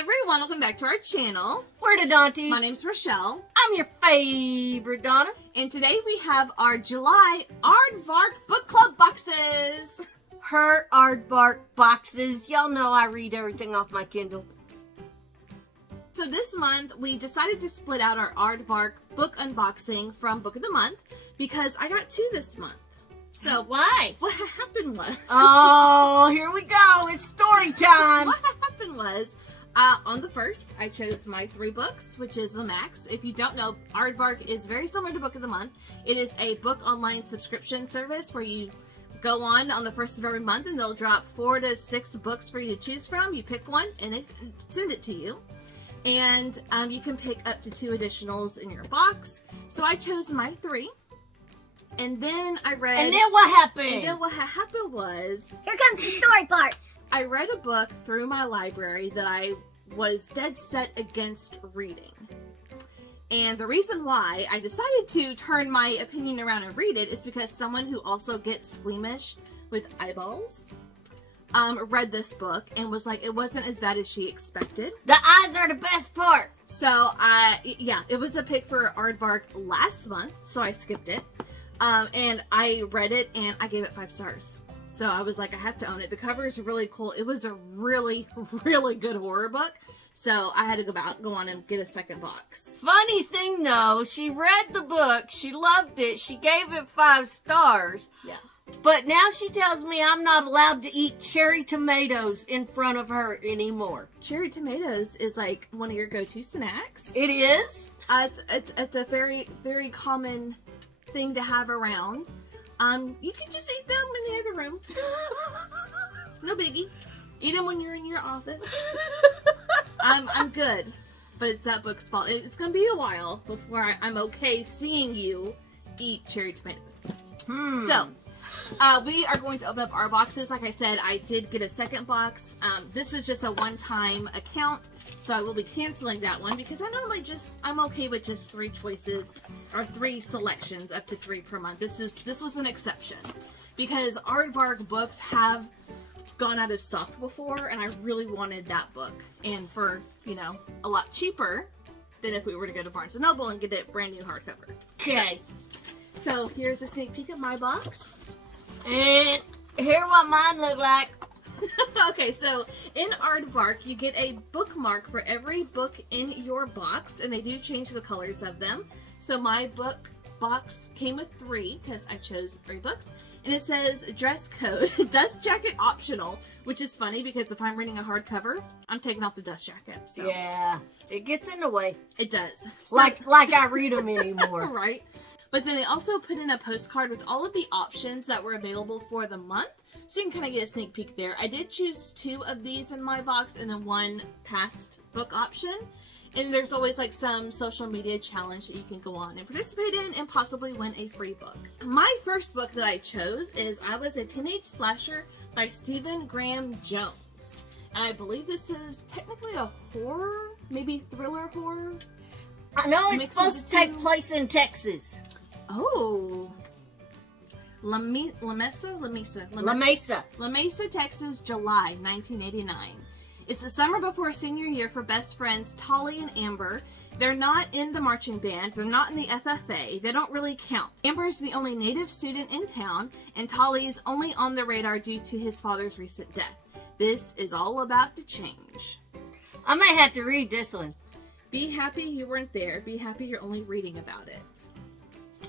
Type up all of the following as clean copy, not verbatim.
everyone, welcome back to our channel. We're the Dawnties. My name's Rochelle. I'm your favorite Donna. And today we have our July Aardvark book club boxes. Her Aardvark boxes. Y'all know I read everything off my Kindle. So this month we decided to split out our Aardvark book unboxing from Book of the Month because I got two this month. So why? What happened was... Oh, here we go. It's story time. What happened was, on the first, I chose my 3 books, which is the max. If you don't know, Aardvark is very similar to Book of the Month. It is a book online subscription service where you go on the first of every month and they'll drop 4 to 6 books for you to choose from. You pick one and they send it to you. And you can pick up to 2 additionals in your box. So I chose my 3. And then I read... And then what happened? And then what happened was... Here comes the story part. I read a book through my library that I was dead set against reading. And the reason why I decided to turn my opinion around and read it is because someone who also gets squeamish with eyeballs read this book and was like, it wasn't as bad as she expected. The eyes are the best part. So, yeah, it was a pick for Aardvark last month, so I skipped it. And I read it and I gave it 5 stars. So I was like, I have to own it. The cover is really cool. It was a really, really good horror book. So I had to go on and get a second box. Funny thing though, she read the book, she loved it, she gave it 5 stars. Yeah. But now she tells me I'm not allowed to eat cherry tomatoes in front of her anymore. Cherry tomatoes is like one of your go-to snacks. It is? It's a very, very common thing to have around. You can just eat them in the other room. No biggie. Eat them when you're in your office. I'm good. But it's that book's fault. It's gonna be a while before I'm okay seeing you eat cherry tomatoes. So, we are going to open up our boxes. Like I said, I did get a second box. This is just a one-time account, so I will be canceling that one because I normally I'm okay with just 3 choices or 3 selections, up to 3 per month. This was an exception because Aardvark books have gone out of stock before, and I really wanted that book, and for a lot cheaper than if we were to go to Barnes & Noble and get it brand new hardcover. Okay. So here's a sneak peek of my box. And here what mine look like. Okay, so in Aardvark, you get a bookmark for every book in your box, and they do change the colors of them. So my book box came with 3, because I chose 3 books, and it says dress code, dust jacket optional, which is funny because if I'm reading a hardcover, I'm taking off the dust jacket. So. Yeah, it gets in the way. It does. So, like I read them anymore. Right? But then they also put in a postcard with all of the options that were available for the month. So you can kind of get a sneak peek there. I did choose 2 of these in my box and then 1 past book option. And there's always like some social media challenge that you can go on and participate in and possibly win a free book. My first book that I chose is I Was a Teenage Slasher by Stephen Graham Jones. And I believe this is technically a horror, maybe thriller horror. I know it's supposed to take place in Texas. Oh. La Mesa, Texas, July 1989. It's the summer before senior year for best friends Tolly and Amber. They're not in the marching band. They're not in the FFA. They don't really count. Amber is the only native student in town, and Tolly is only on the radar due to his father's recent death. This is all about to change. I may have to read this one. Be happy you weren't there. Be happy you're only reading about it.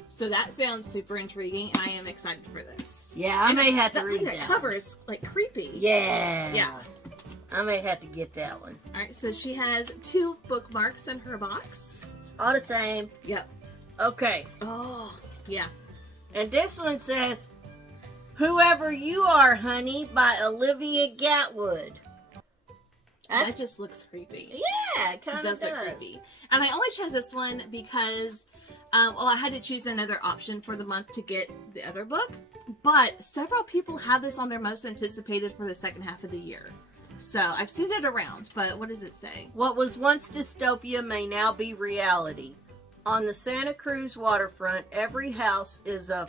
So that sounds super intriguing, and I am excited for this. Yeah, I may have to read that. That cover is like creepy. Yeah. Yeah. I may have to get that one. Alright, so she has 2 bookmarks in her box. It's all the same. Yep. Okay. Oh, yeah. And this one says, Whoever You Are, Honey, by Olivia Gatwood. That just looks creepy. Yeah, it kind of does. Look creepy. And I only chose this one because, I had to choose another option for the month to get the other book. But several people have this on their most anticipated for the second half of the year. So I've seen it around, but what does it say? What was once dystopia may now be reality. On the Santa Cruz waterfront, every house is a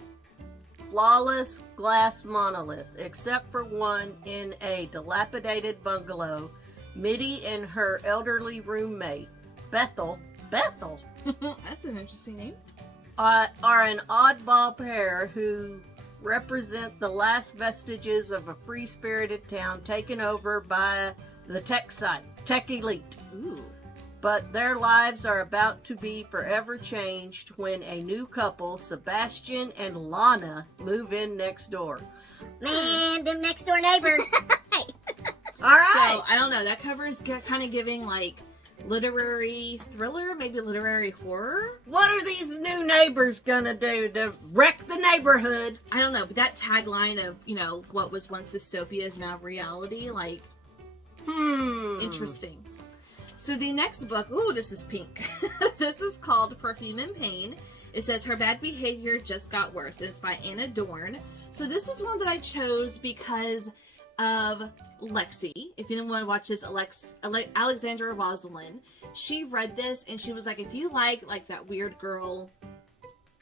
flawless glass monolith, except for one in a dilapidated bungalow Mitty and her elderly roommate, Bethel, That's an interesting name. are an oddball pair who represent the last vestiges of a free-spirited town taken over by the tech elite. Ooh. But their lives are about to be forever changed when a new couple, Sebastian and Lana, move in next door. Man, them next door neighbors. All right. So, I don't know. That cover is kind of giving, like, literary thriller, maybe literary horror. What are these new neighbors gonna do to wreck the neighborhood? I don't know, but that tagline of, you know, what was once dystopia is now reality, like, interesting. So the next book, ooh, this is pink. This is called Perfume and Pain. It says Her Bad Behavior Just Got Worse. It's by Anna Dorn. So this is one that I chose because of Lexi. If anyone watches Alexandra Rosalind, she read this and she was like, if you like that weird girl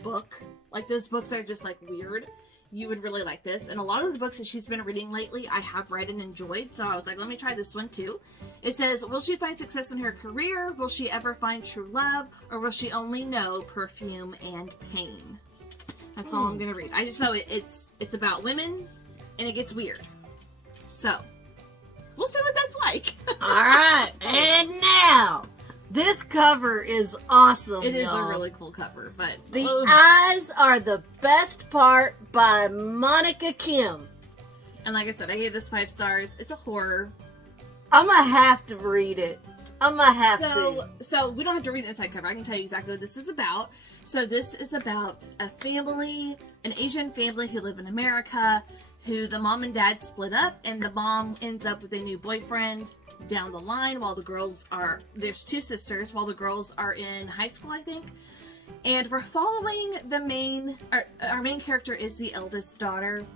book, like those books are just like weird, you would really like this. And a lot of the books that she's been reading lately, I have read and enjoyed. So I was like, let me try this one too. It says, will she find success in her career? Will she ever find true love? Or will she only know perfume and pain? That's all I'm going to read. I just know it's about women and it gets weird. So we'll see what that's like. All right. And now, this cover is awesome. It is y'all. a really cool cover, but The eyes are the best part by Monica Kim. and like I said, I gave this 5 stars. It's a horror. I'm gonna have to read it. I'm gonna have to. So we don't have to read the inside cover. I can tell you exactly what this is about. So this is about a family, an Asian family who live in America, who the mom and dad split up, and the mom ends up with a new boyfriend down the line while the girls are, there's 2 sisters, while the girls are in high school, I think. And we're following the main, our main character is the eldest daughter,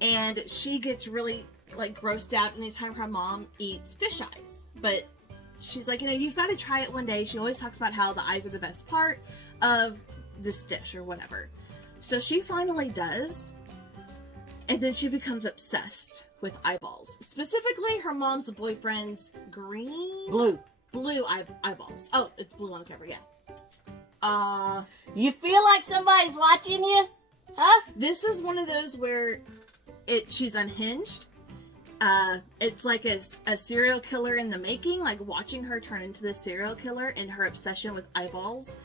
and she gets really like grossed out anytime her mom eats fish eyes. But she's like, you know, you've got to try it one day. She always talks about how the eyes are the best part of this dish or whatever. So she finally does, and then she becomes obsessed with eyeballs. Specifically, her mom's boyfriend's blue eyeballs. Oh, it's blue on the cover, yeah. You feel like somebody's watching you? Huh? This is one of those where she's unhinged. It's like a serial killer in the making, like watching her turn into the serial killer and her obsession with eyeballs.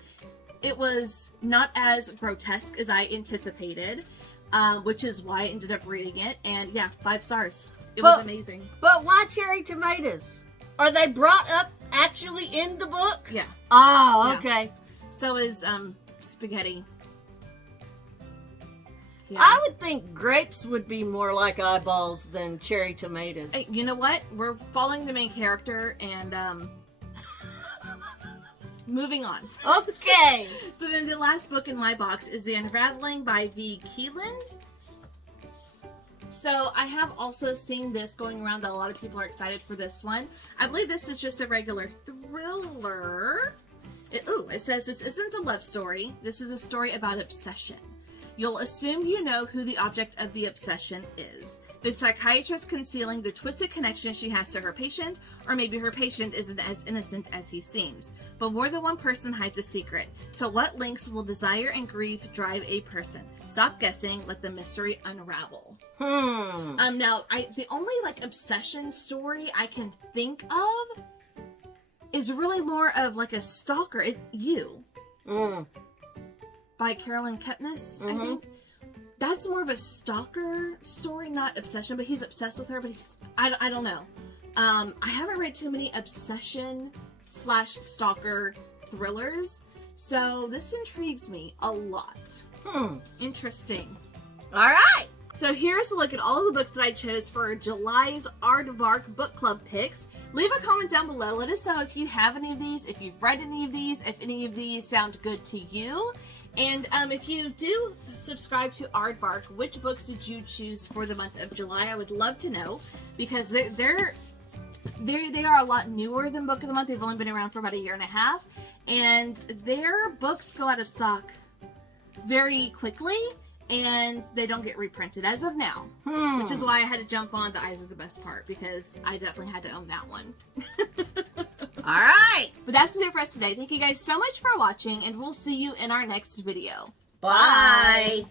It was not as grotesque as I anticipated, which is why I ended up reading it. And yeah, 5 stars. It was amazing. But why cherry tomatoes? Are they brought up actually in the book? Yeah. Oh, Yeah. okay. So is spaghetti. Yeah. I would think grapes would be more like eyeballs than cherry tomatoes. Hey, you know what? We're following the main character and moving on. Okay. So then the last book in my box is The Unraveling by V. Keeland. So I have also seen this going around that a lot of people are excited for this one. I believe this is just a regular thriller. It says this isn't a love story. This is a story about obsession. You'll assume you know who the object of the obsession is. The psychiatrist concealing the twisted connection she has to her patient, or maybe her patient isn't as innocent as he seems. But more than one person hides a secret. To what lengths will desire and grief drive a person? Stop guessing, let the mystery unravel. Now, the only obsession story I can think of is really more of like a stalker. By Carolyn Kepnes, I think. That's more of a stalker story, not obsession, but he's obsessed with her, but I don't know. I haven't read too many obsession/stalker thrillers, so this intrigues me a lot. Interesting. All right. So here's a look at all of the books that I chose for July's Aardvark book club picks. Leave a comment down below. Let us know if you have any of these, if you've read any of these, if any of these sound good to you. And if you do subscribe to Aardvark, which books did you choose for the month of July? I would love to know, because they are a lot newer than Book of the Month. They've only been around for about a year and a half, and their books go out of stock very quickly. and they don't get reprinted as of now. Which is why I had to jump on The Eyes Are the Best Part, because I definitely had to own that one. All right. But that's it for us today. Thank you guys so much for watching, and we'll see you in our next video. Bye.